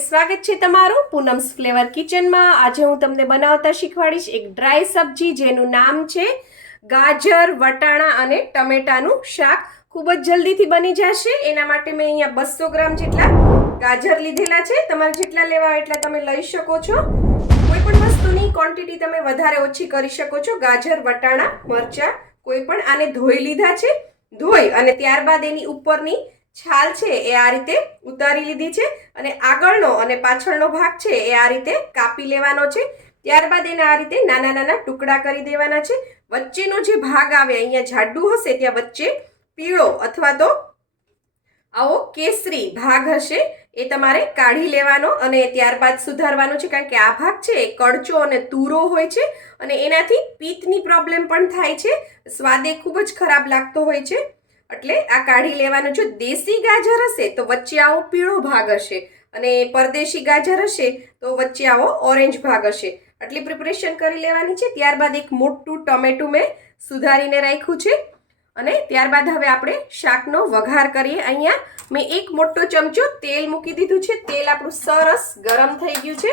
સ્વાગત છે તમારું પૂનમ્સ ફ્લેવર કિચનમાં। આજે હું તમને બનાવતા શીખવાડીશ એક ડ્રાય સબ્જી જેનું નામ છે ગાજર વટાણા અને ટમેટાનું શાક। ખૂબ જ જલ્દીથી બની જશે। એના માટે મેં અહીંયા 200 ગ્રામ જેટલા ગાજર લીધેલા છે। તમારે જેટલા લેવા હોય એટલા તમે લઈ શકો છો। કોઈ પણ વસ્તુની ક્વોન્ટિટી તમે વધારે ઓછી કરી શકો છો। ગાજર વટાણા મરચા કોઈ પણ આને ધોઈ લીધા છે। ધોઈ અને ત્યારબાદ એની ઉપરની છાલ છે એ આ રીતે ઉતારી લીધી છે અને આગળનો અને પાછળનો ભાગ છે એ આ રીતે કાપી લેવાનો છે। ત્યારબાદ એને આ રીતે નાના નાના ટુકડા કરી દેવાના છે। વચ્ચેનો જે ભાગ આવે અહીંયા જાડું હશે ત્યાં વચ્ચે પીળો અથવા તો આવો કેસરી ભાગ હશે એ તમારે કાઢી લેવાનો અને ત્યારબાદ સુધારવાનો છે, કારણ કે આ ભાગ છે એ કડચો અને તુરો હોય છે અને એનાથી પિત્તની પ્રોબ્લેમ પણ થાય છે। સ્વાદે ખૂબ જ ખરાબ લાગતો હોય છે, એટલે આ કાઢી લેવાનું છે। દેશી ગાજર હશે તો વચ્ચે આવો પીળો ભાગ હશે અને પરદેશી ગાજર હશે તો વચ્ચે આવો ઓરેન્જ ભાગ હશે। આટલી પ્રિપરેશન કરી લેવાની છે। ત્યારબાદ એક મોટું ટમેટું મેં સુધારીને રાખ્યું છે અને ત્યારબાદ હવે આપણે શાકનો વઘાર કરીએ। અહીંયા મેં એક મોટો ચમચો તેલ મૂકી દીધું છે। તેલ આપણું સરસ ગરમ થઈ ગયું છે।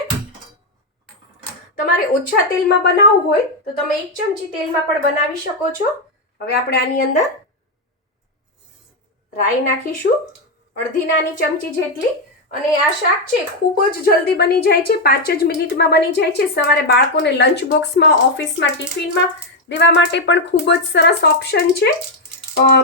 તમારે ઓછા તેલમાં બનાવવું હોય તો તમે 1 ચમચી તેલમાં પણ બનાવી શકો છો। હવે આપણે આની અંદર રાઈ નાખીશું, અડધી નાની ચમચી જેટલી। અને આ શાક છે ખૂબ જ જલ્દી બની જાય છે, 5 જ મિનિટમાં બની જાય છે। સવારે બાળકોને લંચ બોક્સમાં, ઓફિસમાં, ટિફિનમાં દેવા માટે પણ ખૂબ જ સરસ ઓપ્શન છે।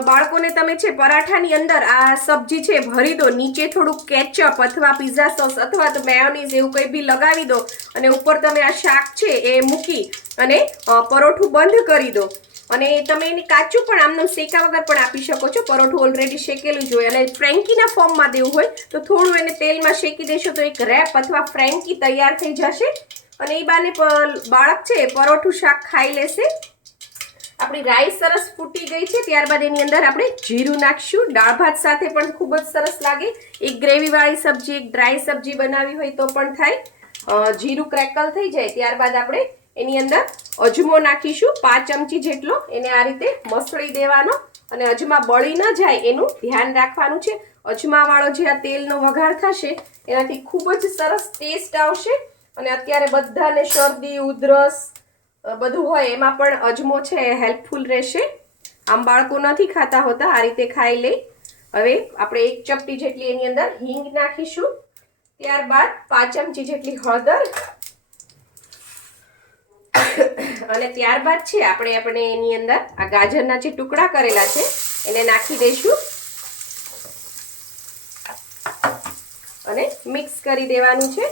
બાળકોને તમે છે પરાઠાની અંદર આ સબ્જી છે ભરી દો, નીચે થોડુંક કેચઅપ અથવા પિઝા સોસ અથવા તો મેયોનીઝ એવું કંઈ બી લગાવી દો અને ઉપર તમે આ શાક છે એ મૂકી અને પરોઠું બંધ કરી દો અને તમે એને કાચું પણ આમનામ શેકા વગર પણ આપી શકો છો। પરોઠું ઓલરેડી શેકેલું જ હોય અને ફ્રેન્કીના ફોર્મમાં દેવું હોય તો થોડું એને તેલમાં શેકી દેશો તો એક રેપ અથવા ફ્રેન્કી તૈયાર થઈ જશે અને એ બાને બાળક છે પરોઠું શાક ખાઈ લેશે। આપણી રાઈ સરસ ફૂટી ગઈ છે। ત્યારબાદ એની અંદર આપણે જીરું નાખીશું। દાળ ભાત સાથે પણ ખૂબ જ સરસ લાગે। એક ગ્રેવીવાળી સબ્જી, એક ડ્રાય સબ્જી બનાવી હોય તો પણ થાય। જીરું ક્રેકલ થઈ જાય ત્યારબાદ આપણે એની અંદર અજમો નાખીશું 5 ચમચી જેટલો। એને આ રીતે મસળી દેવાનો અને અજમા બળી ન જાય એનું ધ્યાન રાખવાનું છે। અજમાવાળો જે આ તેલનો વઘાર થશે એનાથી ખૂબ જ સરસ ટેસ્ટ આવશે અને અત્યારે બધાને શરદી ઉધરસ બધું હોય એમાં પણ અજમો છે હેલ્પફુલ રહેશે। આમ બાળકો નથી ખાતા હોતા, આ રીતે ખાઈ લે। હવે આપણે 1 ચપટી જેટલી એની અંદર હિંગ નાખીશું। ત્યારબાદ 5 ચમચી જેટલી હળદર અને ત્યારબાદ છે આપણે એની અંદર આ ગાજરના જે ટુકડા કરેલા છે એને નાખી દઈશું અને મિક્સ કરી દેવાનું છે।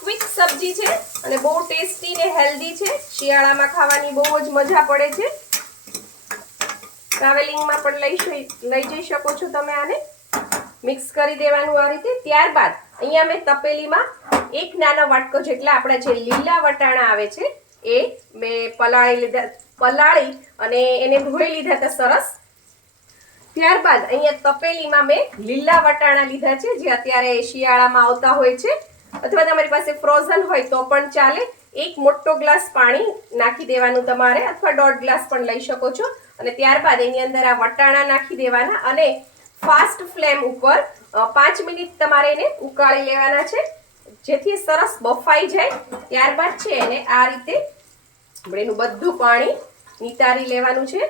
ક્વિક સબ્જી છે અને બહુ ટેસ્ટી ને હેલ્ધી છે। શિયાળામાં ખાવાની બહુ જ મજા પડે છે। ટ્રાવેલિંગમાં પણ લઈ જઈ શકો છો તમે આને। મિક્સ કરી દેવાનું આ રીતે। ત્યારબાદ અહીંયા મેં તપેલીમાં 1 નાનો વાટકો જેટલા આપણા જે લીલા વટાણા આવે છે એ મેં પલાળી અને એને ધોઈ લીધા હતા સરસ। ત્યારબાદ અહીંયા તપેલીમાં મેં લીલા વટાણા લીધા છે જે અત્યારે શિયાળામાં આવતા હોય છે, અથવા તમારી પાસે ફ્રોઝન હોય તો પણ ચાલે। 1 મોટો ગ્લાસ પાણી નાખી દેવાનું તમારે અથવા 1.5 ગ્લાસ પણ લઈ શકો છો અને ત્યારબાદ એની અંદર આ વટાણા નાખી દેવાના અને ફાસ્ટ ફ્લેમ ઉપર 5 મિનિટ તમારે એને ઉકાળી લેવાના છે જેથી સરસ બફાઈ જાય। ત્યારબાદ છે એને આ રીતે આપણે એનું બધું પાણી નિતારી લેવાનું છે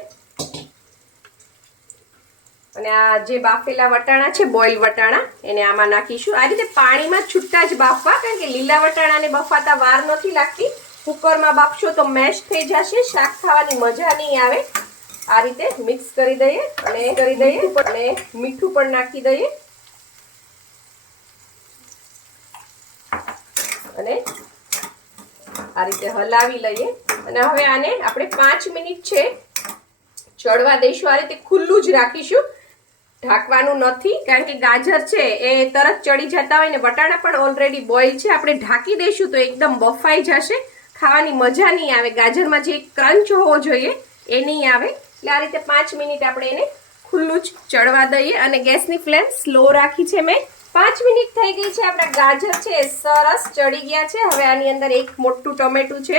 અને આ જે બાફેલા વટાણા છે, બોઇલ વટાણા, એને આમાં નાખીશું। આ રીતે પાણીમાં છૂટા જ બાફવા, કારણ કે લીલા વટાણાને બફાતા વાર નથી લાગતી। કુકરમાં બાફશો તો મેશ થઈ જશે, શાક ખાવાની મજા નહીં આવે। આ રીતે મિક્સ કરી દઈએ અને મીઠું પણ નાખી દઈએ અને આ રીતે હલાવી લઈએ અને હવે આને આપણે 5 મિનિટ છે ચડવા દઈશું। આ રીતે ખુલ્લું જ રાખીશું, ઢાંકવાનું નથી, કારણ કે ગાજર છે એ તરત ચડી જતા હોય ને વટાણા પણ ઓલરેડી બોઇલ છે। આપણે ઢાંકી દઈશું તો એકદમ બફાઈ જશે, ખાવાની મજા નહીં આવે। ગાજરમાં જે ક્રંચ હોવો જોઈએ એ નહીં આવે। એટલે આ રીતે 5 મિનિટ આપણે એને ખુલ્લું જ ચડવા દઈએ અને ગેસની ફ્લેમ સ્લો રાખી છે મેં। 5 મિનિટ થઈ ગઈ છે, આપણા ગાજર છે સરસ ચડી ગયા છે। હવે આની અંદર એક મોટું ટમેટું છે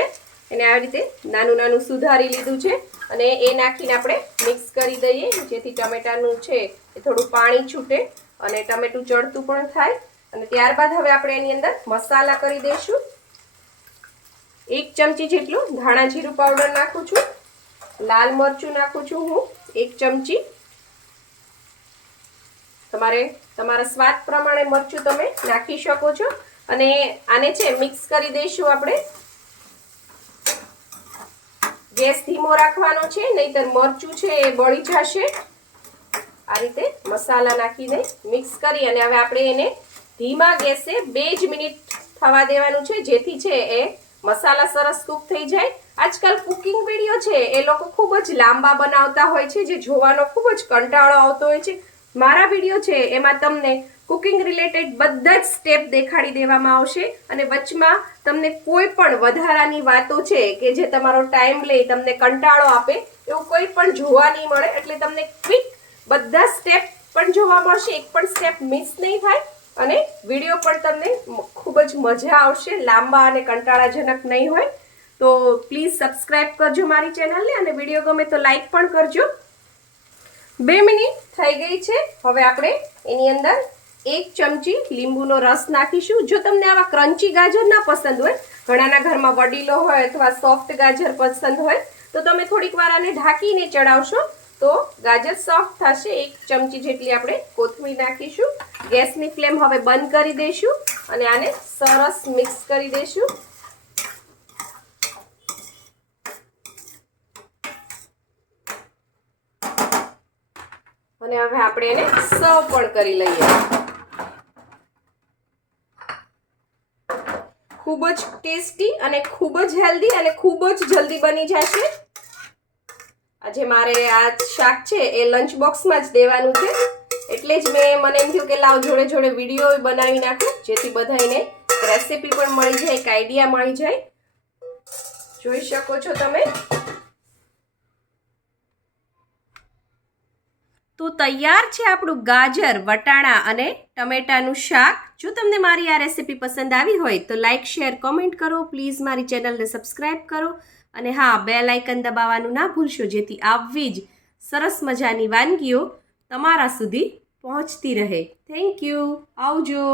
એને આવી રીતે નાનું નાનું સુધારી લીધું છે અને એ નાખીને આપણે મિક્સ કરી દઈએ જેથી ટમેટાનું છે એ થોડું પાણી છૂટે અને ટમેટું ચડતું પણ થાય। અને ત્યારબાદ હવે આપણે એની અંદર મસાલા કરી દઈશું. 1 ચમચી જેટલું ધાણા જીરું પાવડર નાખું છું. લાલ મરચું નાખું છું હું 1 ચમચી. તમારે તમારા સ્વાદ પ્રમાણે મરચું તમે નાખી શકો છો. અને આને છે મિક્સ કરી દઈશું આપણે. ગેસ ધીમો રાખવાનો છે, નહીંતર મરચું છે એ બળી જશે. આ રીતે મસાલા નાખીને મિક્સ કરી અને હવે આપણે એને ધીમા ગેસે 2 જ મિનિટ થવા દેવાનું છે, જેથી છે એ મસાલા સરસ કૂક થઈ જાય. આજકાલ કુકિંગ વિડીયો છે એ લોકો ખૂબ જ લાંબા બનાવતા હોય છે, જે જોવાનો ખૂબ જ કંટાળો આવતો હોય છે. મારા વિડીયો છે એમાં તમને કુકિંગ રિલેટેડ બધા જ સ્ટેપ દેખાડી દેવામાં આવશે, અને વચમાં તમને કોઈ પણ વધારાની વાતો છે કે જે તમારો ટાઈમ લે, તમને કંટાળો આપે, એવું કોઈ પણ જોવા નહીં મળે. એટલે તમને ક્વિક બધા સ્ટેપ પણ જોવા મળશે, એક પણ સ્ટેપ મિસ નહીં થાય, અને વિડીયો પણ તમને ખૂબ જ મજા આવશે, લાંબા અને કંટાળાજનક નહીં હોય. તો પ્લીઝ સબસ્ક્રાઇબ કરજો મારી ચેનલને, અને વિડીયો ગમે તો લાઈક પણ કરજો. 2 મિનિટ થઈ ગઈ છે. હવે આપણે એની અંદર 1 ચમચી લીંબુનો રસ નાખીશું. જો તમને આવા ક્રન્ચી ગાજર ના પસંદ હોય, ઘણાના ઘરમાં વડીલો હોય અથવા સોફ્ટ ગાજર પસંદ હોય, તો તમે થોડીક વાર આને ઢાંકીને ચડાવશો તો ગાજર સોફ્ટ થશે. 1 ચમચી જેટલી આપણે કોથમીર નાખીશું. ગેસની ફ્લેમ હવે બંધ કરી દઈશું અને આને સરસ મિક્સ કરી દઈશું. અને હવે આપણે એને સર્વ પણ કરી લઈએ. ખૂબ જ ટેસ્ટી અને ખૂબ જ હેલ્ધી અને ખૂબ જ જલ્દી બની જશે. આજે મારે આ શાક છે એ લંચ બોક્સમાં જ દેવાનું છે, એટલે જ મને એમ થયું કે લાવ જોડે જોડે વિડીયો બનાવી નાખું, જેથી બધાને રેસીપી પણ મળી જાય, એક આઈડિયા મળી જાય. જોઈ શકો છો તમે. તો તૈયાર છે આપણું ગાજર, વટાણા અને ટમેટાનું શાક. જો તમને મારી આ રેસીપી પસંદ આવી હોય તો લાઇક, શેર, કોમેન્ટ કરો. પ્લીઝ મારી ચેનલને સબસ્ક્રાઈબ કરો, અને હા, બેલ આઇકન દબાવવાનું ના ભૂલશો, જેથી આવી જ સરસ મજાની વાનગીઓ તમારા સુધી પહોંચતી રહે. Thank you. આવજો.